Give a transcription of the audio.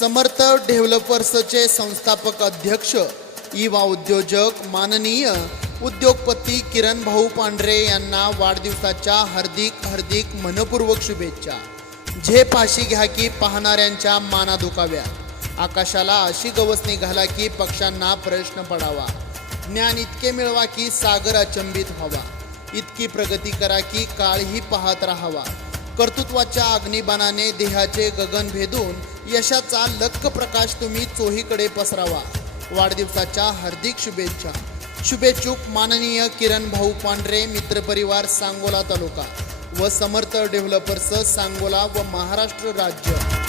समर्थ डेव्हलपर्सचे संस्थापक अध्यक्ष युवा उद्योजक माननीय उद्योगपती किरण भाऊ पांढरे यांना वाढदिवसाच्या हार्दिक हार्दिक मनपूर्वक शुभेच्छा. झेप अशी घ्या की पाहणाऱ्यांच्या माना दुखाव्या. आकाशाला अशी गवस निघाला की पक्ष्यांना प्रश्न पडावा. ज्ञान इतके मिळवा की सागर अचंबित व्हावा. इतकी प्रगती करा की काळही पाहत राहावा. कर्तृत्वाच्या अग्निबाणाने देहाचे गगन भेदून यशाचा लक्क प्रकाश तुम्ही चोहीकडे पसरावा. वाढदिवसाच्या हार्दिक शुभेच्छा. शुभेच्छुक माननीय किरण भाऊ पांढरे मित्रपरिवार सांगोला तालुका व समर्थ डेव्हलपर्स सांगोला व महाराष्ट्र राज्य.